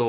2،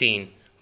3،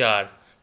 4،